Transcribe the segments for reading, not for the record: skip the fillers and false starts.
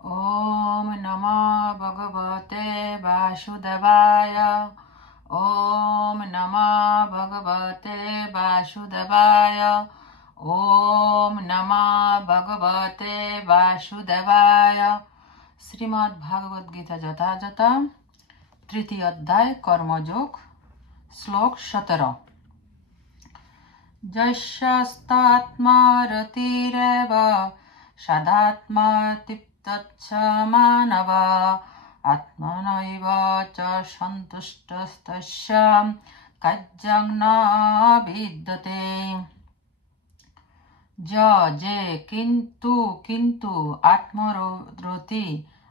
ॐ नमो भगवते वासुदेवाय। ॐ नमो भगवते वासुदेवाय। ॐ नमो भगवते वासुदेवाय। শ্রীমদ্ ভাগবত গীতা যথাযথ তৃতীয় অধ্যায় কর্মযোগ শ্লোক 17। যস্যাস্তাত্মারতিরেব সদাত্মাতিপ্তচ্ছ মানব আত্মনৈব চ সন্তুষ্টস্তস্য কার্যং ন বিদ্যতে। যে কিন্তু কিন্তু আত্মরতি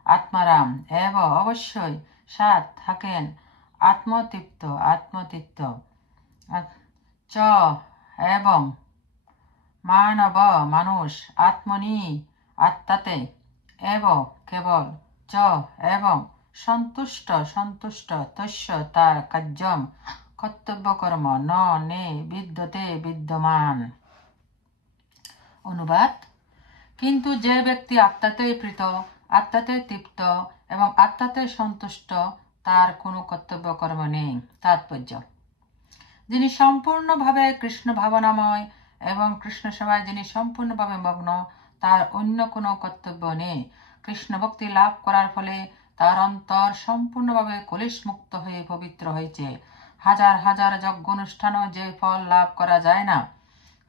আত্মারাম এব অবশ্যই সাত থাকেন আত্মতৃপ্ত আত্মতৃপ্ত চ এবং মানব মানুষ আত্মনি আত্মাতে এব কেবল চ এবং সন্তুষ্ট সন্তুষ্ট তস্য তার কার্যম কর্তব্য কর্ম ন নে বিদ্যতে বিদ্যমান। অনুবাদ: কিন্তু যে ব্যক্তি আত্মাতে প্রীত, আত্মাতে তৃপ্ত এবং আত্মাতে সন্তুষ্ট, তার কোনো কর্তব্য কর্ম নেই। তাৎপর্য: যিনি সম্পূর্ণভাবে কৃষ্ণ ভাবনাময় এবং কৃষ্ণ সেবায় যিনি সম্পূর্ণভাবে মগ্ন, তার অন্য কোনো কর্তব্য নেই। কৃষ্ণ ভক্তি লাভ করার ফলে তার অন্তর সম্পূর্ণভাবে কলিশমুক্ত হয়ে পবিত্র হয়েছে। হাজার হাজার যজ্ঞ অনুষ্ঠানও যে ফল লাভ করা যায় না,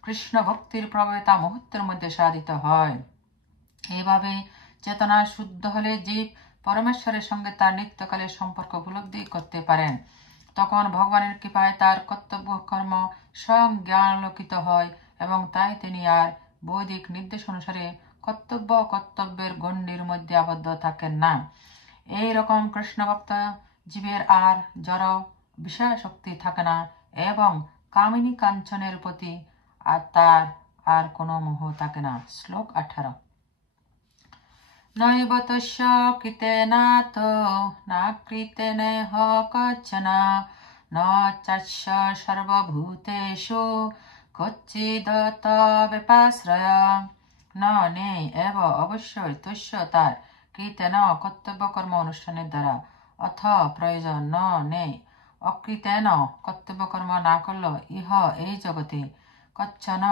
কৃষ্ণ ভক্তির প্রভাবে তা মুহূর্তের মধ্যে সাধিত হয়। এইভাবে চেতনা শুদ্ধ হলে জীব পরমেশ্বরের সঙ্গে তার নিত্যকালের সম্পর্ক উপলব্ধি করতে পারেন। তখন ভগবানের কৃপায় তার কর্তব্য কর্ম স্বয়ং জ্ঞানালোকিত হয় এবং তাই তিনি আর বৈদিক নির্দেশ অনুসারে কর্তব্যের গণ্ডির মধ্যে আবদ্ধ থাকেন না। এই রকম কৃষ্ণ ভক্ত জীবের আর জড় বিষয় শক্তি থাকে না এবং কামিনী কাঞ্চনের প্রতি তার আর কোনো মোহ থাকে না। শ্লোক 18। নৈব তস্য কৃতেনাত না কৃতেনেহ কচ্চন ন চাস্য সর্বভূতেষু কচ্চিদত ব্যপাশ্রয়। ন নেই এব অবশ্যই তস্য তার কৃতেন কর্তব্য কর্ম অনুষ্ঠানের দ্বারা, অথ প্রয়োজন ন নেই অকৃতেন কর্তব্য কর্ম না করল ইহ এই জগতে কচ্চন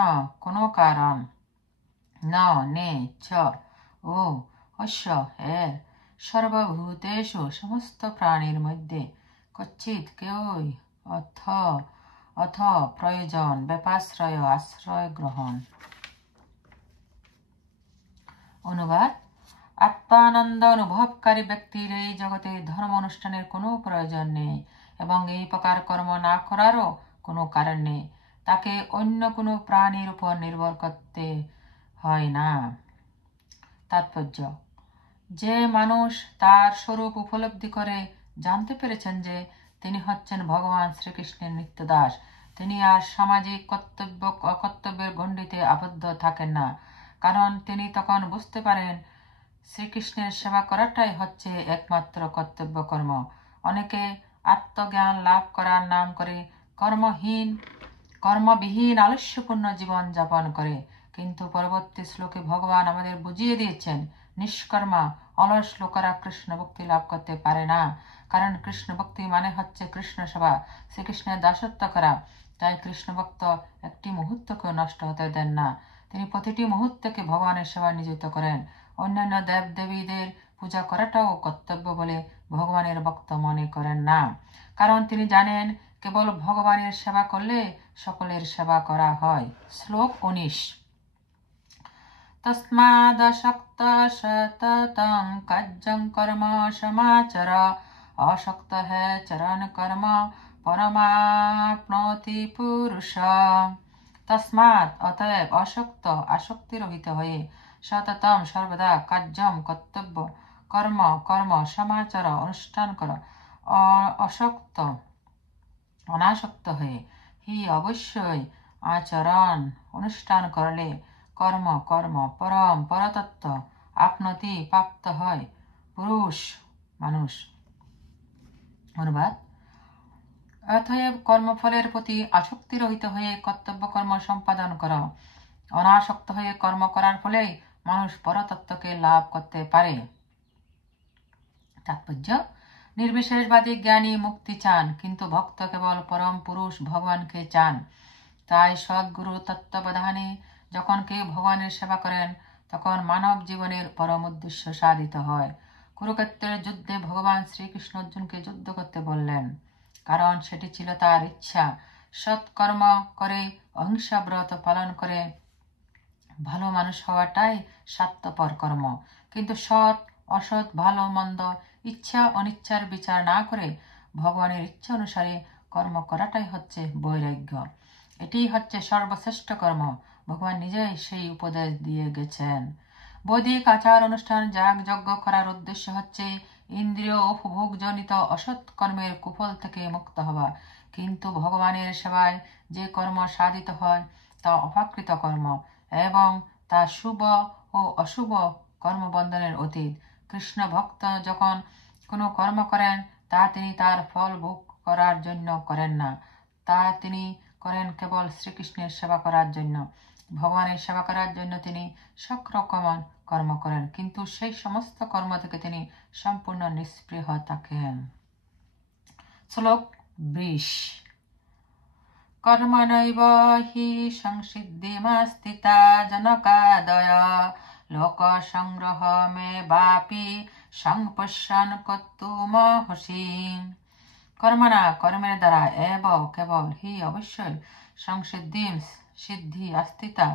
কোনো কারণ, ন নেই চ ও অশ্য এর সর্বভূতেষু সমস্ত প্রাণীর মধ্যে কচ্চিৎ কেউই অথ প্রয়োজন ব্যাপাশ্রয় আশ্রয় গ্রহণ। অনুবাদ: আত্মানন্দ অনুভবকারী ব্যক্তির এই জগতে ধর্ম অনুষ্ঠানের কোনো প্রয়োজন নেই এবং এই প্রকার কর্ম না করারও কোনো কারণ নেই। তাকে অন্য কোনো প্রাণীর উপর নির্ভর করতে হয় না। তাৎপর্য: যে মানুষ তার স্বরূপ উপলব্ধি করে জানতে পেরেছেন যে তিনি হচ্ছেন ভগবান শ্রীকৃষ্ণের নিত্যদাস, তিনি আর সামাজিক অকর্তব্যের গণ্ডিতে আবদ্ধ থাকেন না, কারণ তিনি তখন বুঝতে পারেন শ্রীকৃষ্ণের সেবা করাটাই হচ্ছে একমাত্র কর্তব্য কর্ম। অনেকে আত্মজ্ঞান লাভ করার নাম করে কর্মবিহীন আলস্যপূর্ণ জীবন যাপন করে, কিন্তু পরবর্তী শ্লোকে ভগবান আমাদের বুঝিয়ে দিয়েছেন নিষ্কর্মা অলস লোকেরা কৃষ্ণ ভক্তি লাভ করতে পারে না, কারণ কৃষ্ণ ভক্তি মানে হচ্ছে কৃষ্ণ সেবা, শ্রীকৃষ্ণের দাসত্ব করা। তাই কৃষ্ণ ভক্ত একটি মুহূর্তকেও নষ্ট হতে দেন না, তিনি প্রতিটি মুহূর্তকে ভগবানের সেবা নিয়োজিত করেন। অন্যান্য দেব দেবীদের পূজা করাটাও কর্তব্য বলে ভগবানের ভক্ত মনে করেন না, কারণ তিনি জানেন কেবল ভগবানের সেবা করলে সকলের সেবা করা হয়। শ্লোক 19। তস্মাদশক্ত সততং কার্যং কর্ম সমাচর অশক্ত হে চরণ কর্ম পরমাপ্নোতি পুরুষ। তস্মাৎ অতএব অশক্ত আসক্তি রহিত হয়ে সততম সর্বদা কার্যম কর্তব্য কর্ম সমাচর অনুষ্ঠান কর অশক্ত অনাসক্ত হয়ে হি অবশ্যই আচরণ অনুষ্ঠান করলে কর্ম পরম পরতত্ত্ব আপনতি প্রাপ্ত হয় পুরুষ মানুষ। অনুবাদ: অতএব কর্মফলের প্রতি আসক্তি রহিত হয়ে কর্তব্য কর্ম সম্পাদন কর। অনাসক্ত হয়ে কর্ম করার ফলে মানুষ পরতত্ত্বকে লাভ করতে পারে। তাৎপর্য, নির্বিশেষবাদী জ্ঞানী মুক্তি চান, কিন্তু ভক্ত কেবল পরম পুরুষ ভগবানকে চান। তাই সদ্গুরু তত্ত্বাবধানে যখন কেউ ভগবানের সেবা করেন, তখন মানব জীবনের পরম উদ্দেশ্য সাধিত হয়। কুরুক্ষেত্রের যুদ্ধে ভগবান শ্রীকৃষ্ণ অর্জুনকে যুদ্ধ করতে বললেন, কারণ সেটি ছিল তার ইচ্ছা। সৎকর্ম করে, অহিংসা ব্রত পালন করে ভালো মানুষ হওয়াটাই স্বার্থপর কর্ম। কিন্তু সৎ অসৎ, ভালো মন্দ, ইচ্ছা অনিচ্ছার বিচার না করে ভগবানের ইচ্ছা অনুসারে কর্ম করাটাই হচ্ছে বৈরাগ্য। এটি হচ্ছে সর্বশ্রেষ্ঠ কর্ম। ভগবান নিজেই সেই উপদেশ দিয়ে গেছেন। বৈদিক আচার অনুষ্ঠান যাগ যজ্ঞ করার উদ্দেশ্য হচ্ছে ইন্দ্রিয় উপভোগজনিত অসৎ কর্মের কুফল থেকে মুক্ত হওয়া। কিন্তু ভগবানের সেবায় যে কর্ম সাধিত হয় তা অপ্রাকৃত কর্ম এবং তা শুভ ও অশুভ কর্মবন্ধনের অতীত। কৃষ্ণ ভক্ত যখন কোনো কর্ম করেন, তা তিনি তার ফল ভোগ করার জন্য করেন না, তা তিনি করেন কেবল শ্রীকৃষ্ণের সেবা করার জন্য। ভগবানের সেবা করার জন্য তিনি সকরকম কর্ম করেন, কিন্তু সেই সমস্ত কর্ম থেকে তিনি সম্পূর্ণ নিষ্পৃহ থাকেন। শ্লোক 20। কর্মণৈব হি সংসিদ্ধিমাস্তিতা জনকাদয় লোকসংগ্রহ মে বাপি সংপশ্যন কর্তুমহসি। কর্মণা কর্মের দ্বারা এব কেবল হি অবশ্যই সিদ্ধি আস্থিতা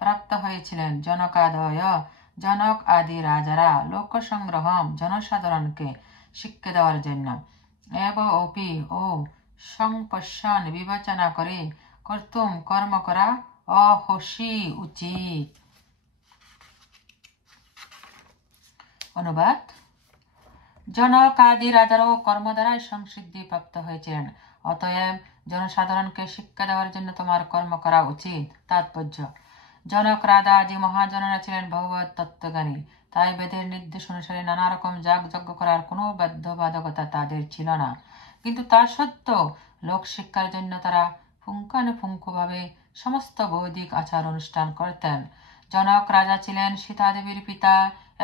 প্রাপ্ত হয়েছিলেন জনকাদয় জনক আদি রাজারা লোকসংগ্রহম জনসাধারণকে শিক্ষা দেওয়ার জন্য, এব অপি ও সংপশ্যন বিবেচনা করে কর্তুম কর্ম করা অহসি উচিত। অনুবাদ, জনক আদি রাজারাও কর্ম দ্বারাই সংসিদ্ধি প্রাপ্ত হয়েছিলেন, অতএব জনসাধারণকে শিক্ষা দেওয়ার জন্য তোমার কর্ম করা উচিত। তাৎপর্য, জনক রাজা আদি মহাজনেরা ছিলেন ভগবত তত্ত্বজ্ঞানী, তাই বেদের নির্দেশ অনুসারে নানা রকম যাগ যজ্ঞ করার কোনো বাধ্যবাধকতা তাদের ছিল না। কিন্তু তা সত্ত্বেও লোক শিক্ষার জন্য তারা পুঙ্খানুপুঙ্খভাবে সমস্ত বৈদিক আচার অনুষ্ঠান করতেন। জনক রাজা ছিলেন সীতা দেবীর পিতা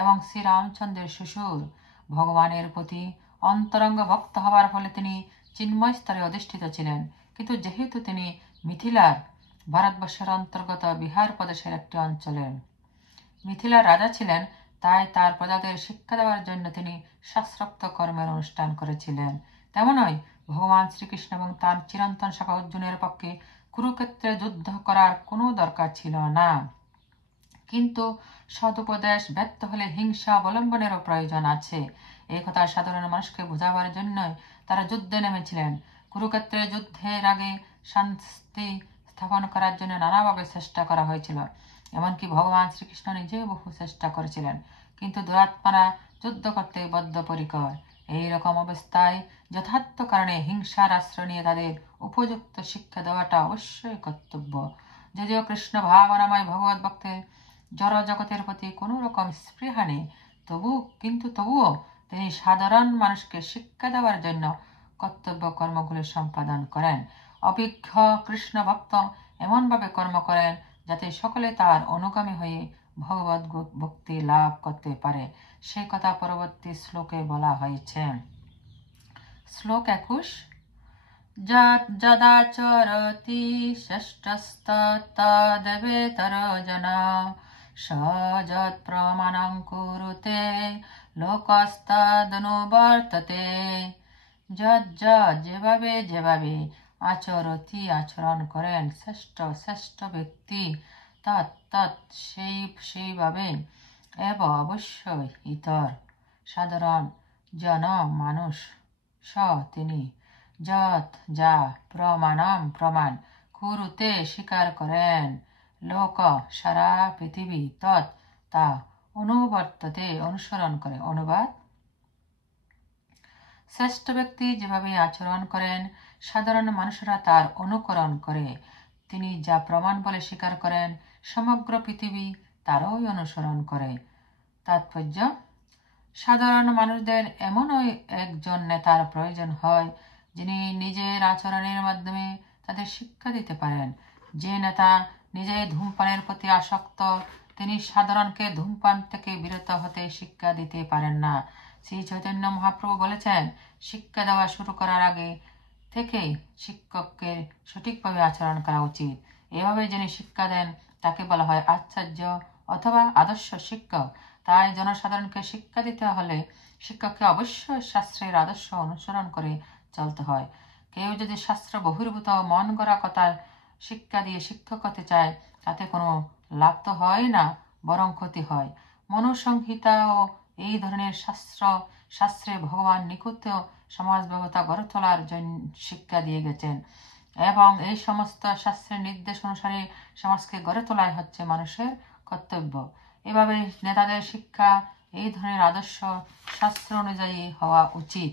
এবং শ্রীরামচন্দ্রের শ্বশুর। ভগবানের প্রতি অন্তরঙ্গ ভক্ত হওয়ার ফলে তিনি চিন্ময় স্তরে অধিষ্ঠিত ছিলেন। কিন্তু যেহেতু তিনি মিথিলার ভারতবর্ষের অন্তর্গত বিহার প্রদেশের একটি অঞ্চলের মিথিলার রাজা ছিলেন, তাই তার প্রজাদের শিক্ষা দেওয়ার জন্য তিনি শাস্ত্রোক্ত কর্মের অনুষ্ঠান করেছিলেন। তেমনই ভগবান শ্রীকৃষ্ণ এবং তার চিরন্তন শাখা অর্জুনের পক্ষে কুরুক্ষেত্রে যুদ্ধ করার কোনো দরকার ছিল না। কিন্তু সদুপদেশ ব্যর্থ হলে হিংসা অবলম্বনেরও প্রয়োজন আছে। এই কথা সাধারণ মানুষকে বোঝাবার জন্যই তারা যুদ্ধে নেমেছিলেন। কুরুক্ষেত্রের যুদ্ধের আগে শান্তি স্থাপন করার জন্য নানাভাবে চেষ্টা করা হয়েছিল, এমনকি ভগবান শ্রীকৃষ্ণ নিজেও বহু চেষ্টা করেছিলেন, কিন্তু দুরাত্মারা যুদ্ধ করতে বদ্ধপরিকর। এইরকম অবস্থায় যথার্থ কারণে হিংসার আশ্রয় নিয়ে তাদের উপযুক্ত শিক্ষা দেওয়াটা অবশ্যই কর্তব্য। যদিও কৃষ্ণ ভাবনাময় ভগবত ভক্তের জড় জগতের প্রতি কোনো রকম স্পৃহা নেই, তবুও তিনি সাধারণ মানুষকে শিক্ষা দেওয়ার জন্য কর্তব্য কর্মগুলি সম্পাদন করেন। অভিজ্ঞ কৃষ্ণ ভক্ত এমনভাবে কর্ম করেন যাতে সকলে তার অনুগামী হয়ে ভগবত ভক্তি লাভ করতে পারে। সে কথা পরবর্তী শ্লোকে বলা হয়েছে। শ্লোক 21। যদাচরতি ষষ্ঠস্তদ্দেবেতর জন সযৎ প্রমাণং কুরুতে লোকস্তদনুবর্ততে। যেভাবে যেভাবে আচরতি আচরণ করেন শ্রেষ্ঠ ব্যক্তি, তৎ সেইভাবে এব অবশ্যই ইতর সাধারণ মানুষ তিনি যৎ যা প্রমাণ কুরুতে স্বীকার করেন লোক সারা পৃথিবী তৎ তা অনুবর্ততে অনুসরণ করে। অনুবাদ, শ্রেষ্ঠ ব্যক্তি যেভাবে আচরণ করেন সাধারণ মানুষরা তার অনুকরণ করে। তিনি যা প্রমাণ বলে স্বীকার করেন সমগ্র পৃথিবী তারই অনুসরণ করে। তাৎপর্য, সাধারণ মানুষদের এমনই একজন নেতার প্রয়োজন হয় যিনি নিজের আচরণের মাধ্যমে তাদের শিক্ষা দিতে পারেন। যে নেতা নিজে ধূমপানের প্রতি আসক্ত, তিনি সাধারণকে ধূমপান থেকে বিরত হতে শিক্ষা দিতে পারেন না। শ্রী চৈতন্য মহাপ্রভু বলেছেন, শিক্ষা দেওয়া শুরু করার আগে থেকেই শিক্ষককে সঠিকভাবে আচরণ করা উচিত। এভাবে যিনি শিক্ষা দেন তাকে বলা হয় আচার্য অথবা আদর্শ শিক্ষক। তাই জনসাধারণকে শিক্ষা দিতে হলে শিক্ষককে অবশ্যই শাস্ত্রের আদর্শ অনুসরণ করে চলতে হয়। কেউ যদি শাস্ত্র বহির্ভূত মন গড়া কথা শিক্ষা দিয়ে শিক্ষক হতে চায়, তাতে কোনো লাভ তো হয় না, বরং ক্ষতি হয়। মনুসংহিতা ও এই ধরনের শাস্ত্রে ভগবান নিখুঁত সমাজ ব্যবস্থা গড়ে তোলার জন্য শিক্ষা দিয়ে গেছেন, এবং এই সমস্ত শাস্ত্রের নির্দেশ অনুসারে সমাজকে গড়ে তোলাই হচ্ছে মানুষের কর্তব্য। এভাবে নেতাদের শিক্ষা এই ধরনের আদর্শ শাস্ত্র অনুযায়ী হওয়া উচিত।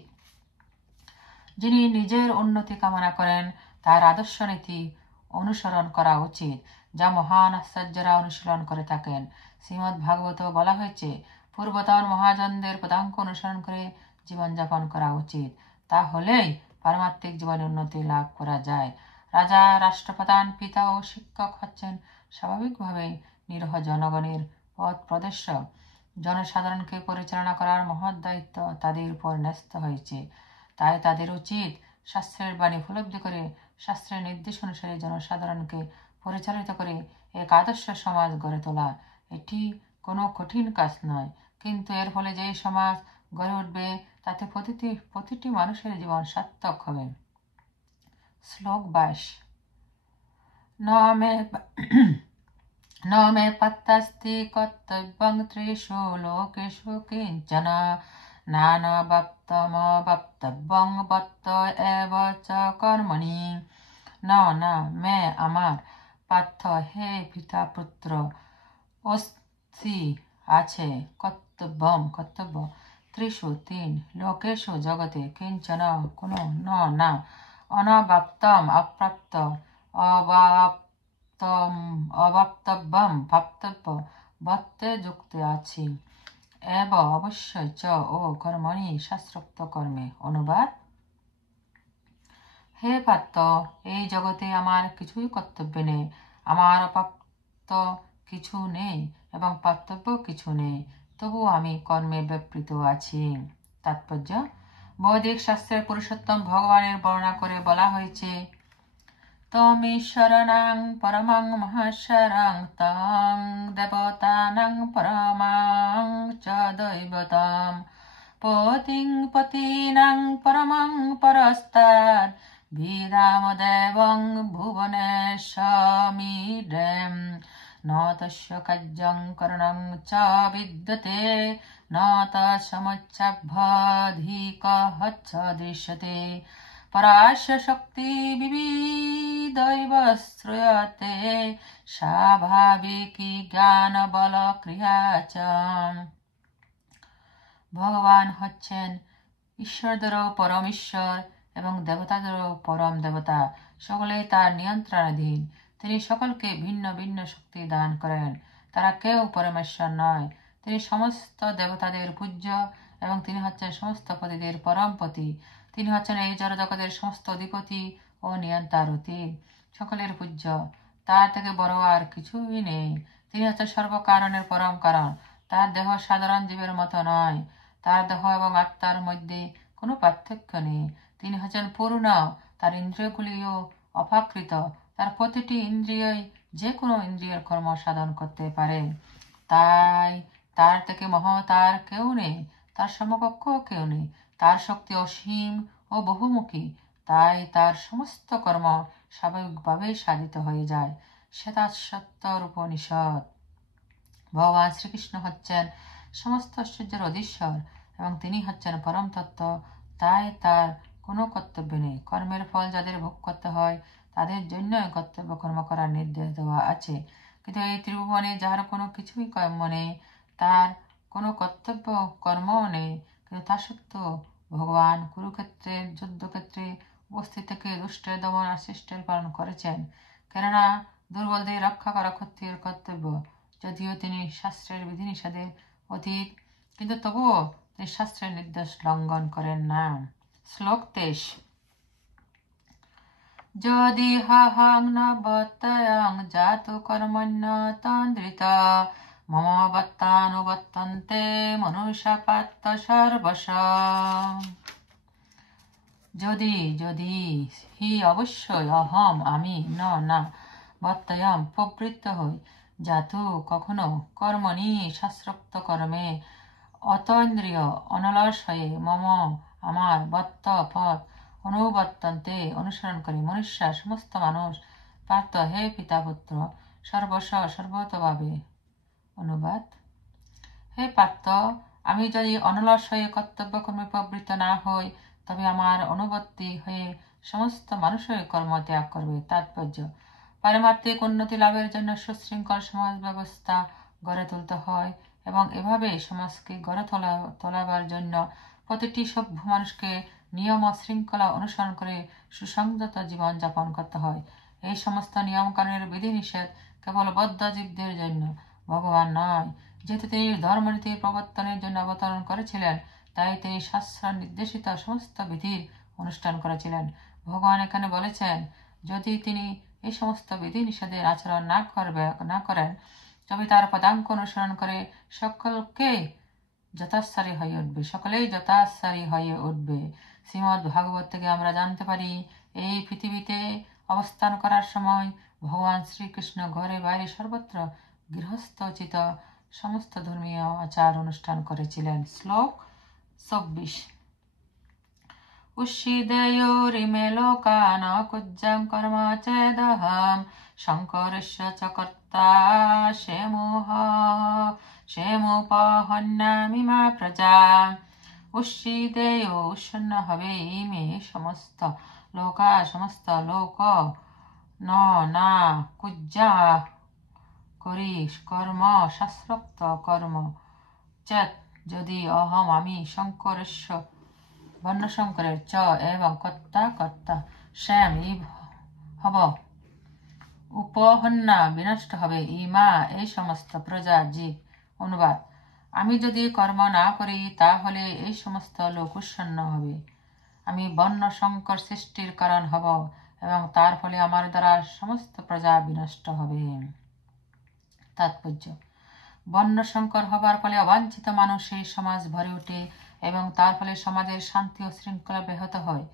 যিনি নিজের উন্নতি কামনা করেন তার আদর্শ নীতি অনুসরণ করা উচিত, যা মহান আচার্যরা অনুশীলন করে থাকেন। শ্রীমদ্ ভাগবত বলা হয়েছে, পূর্বতন মহাজনদের পদাঙ্ক অনুসরণ করে জীবনযাপন করা উচিত, তাহলেই পারমাত্মিক জীবনে উন্নতি লাভ করা যায়। রাজা, রাষ্ট্রপ্রধান, পিতা ও শিক্ষক হচ্ছেন স্বাভাবিকভাবে নিরহ জনগণের পথ প্রদর্শক। জনসাধারণকে পরিচালনা করার মহৎ দায়িত্ব তাদের উপর ন্যস্ত হয়েছে। তাই তাদের উচিত শাস্ত্রের বাণী উপলব্ধি করে শাস্ত্রের নির্দেশ অনুসারে জনসাধারণকে পরিচালিত করে এক আদর্শ সমাজ গড়ে তোলা। এটি কোনো কঠিন কাজ নয়, কিন্তু এর ফলে যেই সমাজ গড়ে উঠবে তাতে প্রতিটি মানুষের জীবন সার্থক হবে। শ্লোক 22। न मे पत्तस्ति कर्तव्यं त्रिषु लोकेषु किञ्चन नानवप्तमवप्तव्यं वत्त एव च कर्मणि। न मे আমার পার্থ, হে পিতা পুত্র, অস্থি আছে, কর্তব্যম কর্তব্য, ত্রিষু তিন, লোকেষু জগতে, কিঞ্চন কোনো, না, অনবাপ্তম অপ্রাপ্ত, অবাপ্তব্যম ভাপ্তব্য, বত্তে যুক্তে আছি, এব অবশ্যই চ ও কর্মণি শাস্ত্রোক্ত কর্মে। অনুবাদ: হে পার্থ, এই জগতে আমার কিছুই কর্তব্য নেই, আমার অপ্রাপ্ত কিছু নেই এবং পার্থব্য কিছু নেই, তবু আমি কর্মে ব্যাপৃত আছি। তাৎপর্য: বৈদিক শাস্ত্রের পুরুষোত্তম ভগবানের বর্ণনা করে বলা হয়েছে, তমীশ্বরাণাং পরমং মহেশ্বরং তং দেবতানাং পরমাং চ দৈবতম পতিং পতীনাং পরমং পরস্তাদ বিদামদেবং ভুবনেশ্বমিড্রেম ন তস্য কার্যং করণং চ বিদ্যতে ন তসমচ্ছাভ্যধিকঃ চ দৃশ্যতে পরাস্য শক্তি বিবিধৈব শ্রূয়তে স্বাভাবিকী জ্ঞান বল ক্রিয়া চ। ভগবান হচ্ছেন ঈশ্বরদেরও পরম ঈশ্বর এবং দেবতাদেরও পরম দেবতা, সকলেই তার নিয়ন্ত্রণাধীন। তিনি সকলকে ভিন্ন ভিন্ন শক্তি দান করেন, তারা কেউ পরমেশ্বর নয়। তিনি সমস্ত দেবতাদের পূজ্য এবং তিনি হচ্ছেন সমস্ত পতিদের পরম পতি। তিনি হচ্ছেন এই জড়জগতের সমস্ত অধিপতি ও নিয়ন্তারতী, সকলের পূজ্য। তার থেকে বড় আর কিছুই নেই। তিনি হচ্ছেন সর্বকারণের পরম কারণ। তার দেহ সাধারণ জীবের মতো নয়, তার দেহ এবং আত্মার মধ্যে কোনো পার্থক্য নেই। তিনি হচ্ছেন পূর্ণ, তার ইন্দ্রিয়গুলিও অপাকৃত, তার প্রতিটি ইন্দ্রিয়ই যে কোনো ইন্দ্রিয়ের কর্ম সাধন করতে পারে। তাই তার থেকে মহৎ আর কেউ নেই, তার সমকক্ষ কেউ নেই। তার শক্তি অসীম ও বহুমুখী, তাই তার সমস্ত কর্ম স্বাভাবিকভাবেই সাধিত হয়ে যায়। শ্বেতাশ্বতর উপনিষদ। ভগবান শ্রীকৃষ্ণ হচ্ছেন সমস্ত ঐশ্বর্যের অধীশ্বর এবং তিনি হচ্ছেন পরম তত্ত্ব, তাই তার কোনো কর্তব্য নেই। কর্মের ফল যাদের ভোগ করতে হয় তাদের জন্য কর্তব্য কর্ম করার নির্দেশ দেওয়া আছে, কিন্তু এই ত্রিভুবনে যার কোনো কিছুই কর্ম নেই, তার কোনো কর্তব্য কর্মও নেই। কিন্তু তা সত্ত্বেও ভগবান কুরুক্ষেত্রের যুদ্ধক্ষেত্রে উপস্থিত থেকে দুষ্টের দমন আর শিষ্টের পালন করেছেন, কেননা দুর্বলদের রক্ষা করা ক্ষত্রিয়ের কর্তব্য। যদিও তিনি শাস্ত্রের বিধিনিষেধের অতীত, কিন্তু তবুও তিনি শাস্ত্রের নির্দেশ লঙ্ঘন করেন না। শ্লোক 23। যদি হং ন বতয়ং জাতু কর্মণ্য তন্দ্রিত মম বত্তানুবর্তন্তে মনুষ্য পাত্র সর্বশ। যদি যদি হি অবশ্যই অহম আমি না বর্তয়াম প্রবৃত্ত হই জাতু কখনো কর্মণি শাস্ত্রোক্ত কর্মে অতন্দ্রিয় অনলস হয়ে মম আমার বত্ত পথ অনুবর্তন্তে অনুসরণ করে মনুষ্য সমস্ত মানুষ পার্থ হে পিতা পুত্র সর্বস্ব সর্বতভাবে। অনুবাদ: হে পার্থ, আমি যদি অনলস হয়ে কর্তব্য কর্মে প্রবৃত্ত না হই তবে আমার অনুবর্তী হয়ে সমস্ত মানুষই কর্ম ত্যাগ করবে। তাৎপর্য: পারমার্থিক উন্নতি লাভের জন্য সুশৃঙ্খল সমাজ ব্যবস্থা গড়ে তুলতে হয় এবং এভাবে সমাজকে গড়ে তোলাবার জন্য প্রতিটি সভ্য মানুষকে নিয়ম ও শৃঙ্খলা অনুসরণ করে সুসংযত জীবন যাপন করতে হয়। এই সমস্ত নিয়মকানুনের বিধিনিষেধ কেবল বদ্ধ জীবদের জন্য, ভগবান নয়। যেহেতু তিনি ধর্মনীতির প্রবর্তনের জন্য অবতরণ করেছিলেন, তাই তিনি শাস্ত্র নির্দেশিত সমস্ত বিধির অনুষ্ঠান করেছিলেন। ভগবান এখানে বলেছেন, যদি তিনি এই সমস্ত বিধি নিষেধের আচরণ না করেন তবে তার পদাঙ্ক অনুসরণ করে সকলেই যথাসারী হয়ে উঠবে। শ্রীমদ্ ভাগবত থেকে আমরা জানতে পারি, এই পৃথিবীতে অবস্থান করার সময় ভগবান শ্রীকৃষ্ণ ঘরে বাইরে সর্বত্র গৃহস্থোচিত সমস্ত ধর্মীয় আচার অনুষ্ঠান করেছিলেন। শ্লোক ২৪। উচ্ছিদেয়োরিমে লোকান কুজ্জাং কর্ম চেদহম শঙ্করস্য চ কর্তা সেমুপহন্যামিমা প্রজা। উচ্ছিদেয় উৎসন্ন হবে ইমে সমস্ত লোক না কুজ্জা করি কর্ম শাস্ত্রোক্ত কর্ম চেত যদি অহম আমি শঙ্করস্য বর্ণশঙ্করের চ এবং কর্তা শ্যাম হব উপহন্যা বিনষ্ট হবে ইমা এই সমস্ত প্রজা জীব। অনুবাদ: আমি যদি কর্ম না করি তাহলে এই সমস্ত লোক উৎসন্ন হবে, আমি বর্ণশঙ্কর সৃষ্টির কারণ হব এবং তার ফলে আমার দ্বারা সমস্ত প্রজা বিনষ্ট হবে। তাৎপর্য: বর্ণশঙ্কর হবার ফলে অবাঞ্ছিত মানুষের সমাজ ভরে ওঠে এবং তার ফলে সমাজের শান্তি ও শৃঙ্খলা ব্যাহত হয়।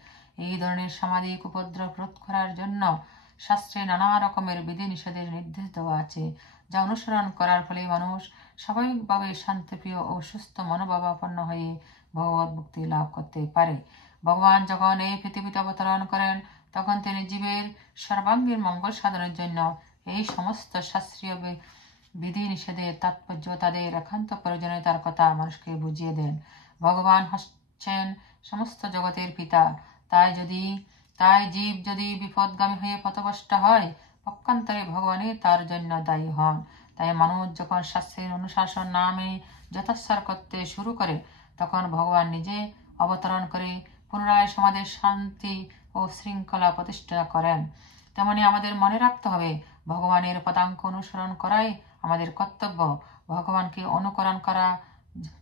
এই ধরনের সামাজিক উপদ্রব রোধ করার জন্য শাস্ত্রে নানা রকমের বিধি নিষেধের নির্দেশ দেওয়া আছে, যা অনুসরণ করার ফলে মানুষ স্বাভাবিকভাবে শান্তিপ্রিয় ও সুস্থ মনোভাবাপন্ন হয়ে ভগবত মুক্তি লাভ করতে পারে। ভগবান যখন এই পৃথিবীতে অবতরণ করেন তখন তিনি জীবের সর্বাঙ্গীন মঙ্গল সাধনের জন্য এই সমস্ত শাস্ত্রীয় বিধি নিষেধের তাৎপর্য, তাদের একান্ত প্রয়োজনীয়তার কথা মানুষকে বুঝিয়ে দেন। ভগবান হচ্ছেন সমস্ত জগতের পিতা, তাই জীব যদি বিপদগামী হয়ে পথভ্রষ্ট হয় পক্ষান্তরে ভগবানই তার জন্য দায়ী হন। তাই মানুষ যখন শাস্ত্রের অনুশাসন না মেনে যথাসার করতে শুরু করে তখন ভগবান নিজে অবতরণ করে পুনরায় সমাজের শান্তি ও শৃঙ্খলা প্রতিষ্ঠা করেন। তেমনি আমাদের মনে রাখতে হবে, ভগবানের পদাঙ্ক অনুসরণ করাই আমাদের কর্তব্য। ভগবানকে অনুকরণ করা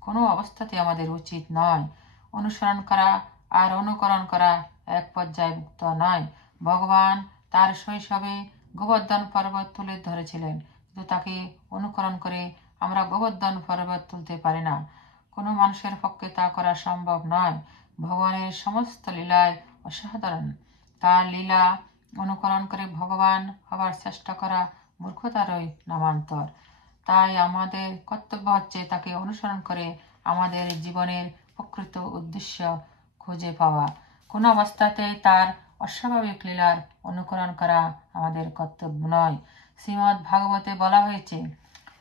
কোনো অবস্থাতে আমাদের উচিত নয়। অনুসরণ করা আর অনুকরণ করা এক পর্যায়ভুক্ত নয়। ভগবান তার শৈশবে গোবর্ধন পর্বত তুলে ধরেছিলেন, কিন্তু তাকে অনুকরণ করে আমরা গোবর্ধন পর্বত তুলতে পারি না। কোনো মানুষের পক্ষে তা করা সম্ভব নয়। ভগবানের সমস্ত লীলায় অসাধারণ। তার লীলা অনুকরণ করে ভগবান হবার চেষ্টা করা মূর্খতারই নামান্তর। তাই আমাদের কর্তব্য হচ্ছে তাকে অনুসরণ করে আমাদের জীবনের প্রকৃত উদ্দেশ্য খুঁজে পাওয়া। কোনো অবস্থাতেই তার অস্বাভাবিক লীলার অনুকরণ করা আমাদের কর্তব্য নয়। শ্রীমদ্ ভাগবতে বলা হয়েছে,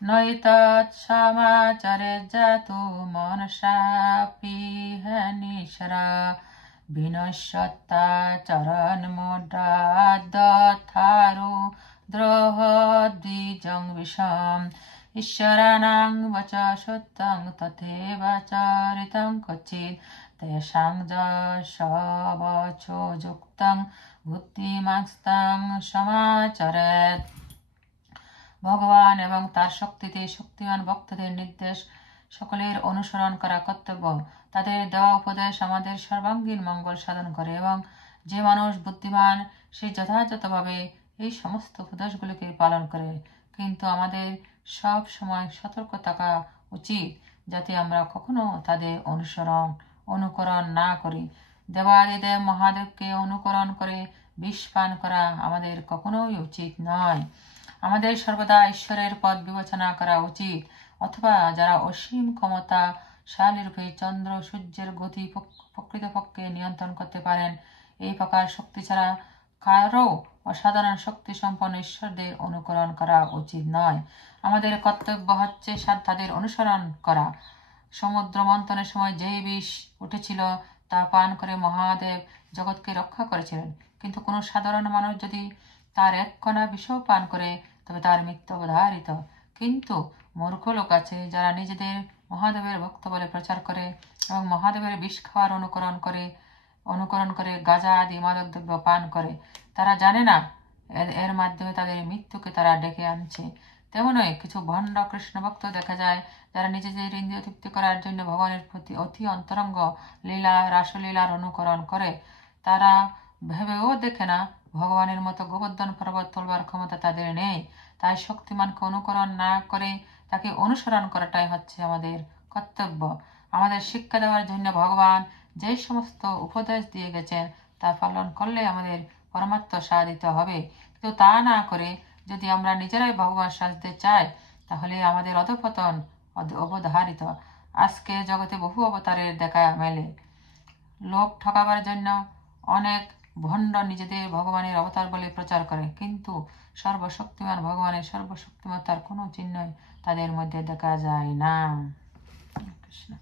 নৈতৎ সমাচারে জাতু মনসাপি হ্যানিশরা বিনশ্যত্তাচরণ মোডাদথারু দ্রোহ দ্বিজং বিষম ঈশ্বরানাং বচ সত্যং তথেব চরিতং ক্বচিৎ তেষাং যশবচো যুক্তং বুদ্ধিমাস্তাং সমাচরেৎ। ভগবান এবং তার শক্তিতে শক্তিমান ভক্তদের নির্দেশ সকলের অনুসরণ করা কর্তব্য। তাদের দেওয়া উপদেশ আমাদের সর্বাঙ্গীন মঙ্গল সাধন করে এবং যে মানুষ বুদ্ধিমান সে যথাযথভাবে এই সমস্ত উপদেশগুলিকে পালন করে। কিন্তু আমাদের সব সময় সতর্ক থাকা উচিত যাতে আমরা কখনো তাদের অনুকরণ না করি। দেবাদিদেব মহাদেবকে অনুকরণ করে বিষ পান করা আমাদের কখনোই উচিত নয়। আমাদের সর্বদা ঈশ্বরের পথ বিবেচনা করা উচিত, অথবা যারা অসীম ক্ষমতাশালী রূপে চন্দ্র সূর্যের গতি প্রকৃতপক্ষে নিয়ন্ত্রণ করতে পারেন, এই প্রকার শক্তি ছাড়া কারো অসাধারণ শক্তি সম্পন্ন ঈশ্বরদের অনুকরণ করা উচিত নয়। আমাদের কর্তব্য হচ্ছে তাদের অনুসরণ করা। সমুদ্র মন্থনের সময় যে বিষ উঠেছিল তা পান করে মহাদেব জগৎকে রক্ষা করেছিলেন, কিন্তু কোনো সাধারণ মানুষ যদি তার এক কণা বিষও পান করে তবে তার মৃত্যু অবধারিত। কিন্তু মূর্খ লোক আছে যারা নিজেদের মহাদেবের ভক্ত বলে প্রচার করে এবং মহাদেবের বিষ খাওয়ার অনুকরণ করে গাঁজা আদি মাদক দ্রব্য পান করে। তারা জানে না এর মাধ্যমে তাদের মৃত্যুকে তারা ডেকে আনছে। তেমনই কিছু ভণ্ড কৃষ্ণ ভক্ত দেখা যায় যারা নিজেদের ইন্দ্রিয় তৃপ্তি করার জন্য ভগবানের প্রতি অতি অন্তরঙ্গ লীলা রাসলীলার অনুকরণ করে। তারা ভেবেও দেখে না ভগবানের মতো গোবর্ধন পর্বত তোলবার ক্ষমতা তাদের নেই। তাই শক্তিমানকে অনুকরণ না করে তাকে অনুসরণ করাটাই হচ্ছে আমাদের কর্তব্য। আমাদের শিক্ষা দেওয়ার জন্য ভগবান যে সমস্ত উপদেশ দিয়ে গেছেন তা পালন করলে আমাদের পরমাত্ম সাধিত হবে। কিন্তু তা না করে যদি আমরা নিজেরাই ভগবান সাজতে চাই তাহলে আমাদের অধঃপতন অবধারিত। আজকে জগতে বহু অবতারের দেখা মেলে। লোক ঠকাবার জন্য অনেক ভণ্ড নিজেদের ভগবানের অবতার বলে প্রচার করে, কিন্তু সর্বশক্তিমান ভগবানের সর্বশক্তিমত্তার কোনো চিহ্নই তাদের মধ্যে দেখা যায় না। কৃষ্ণ।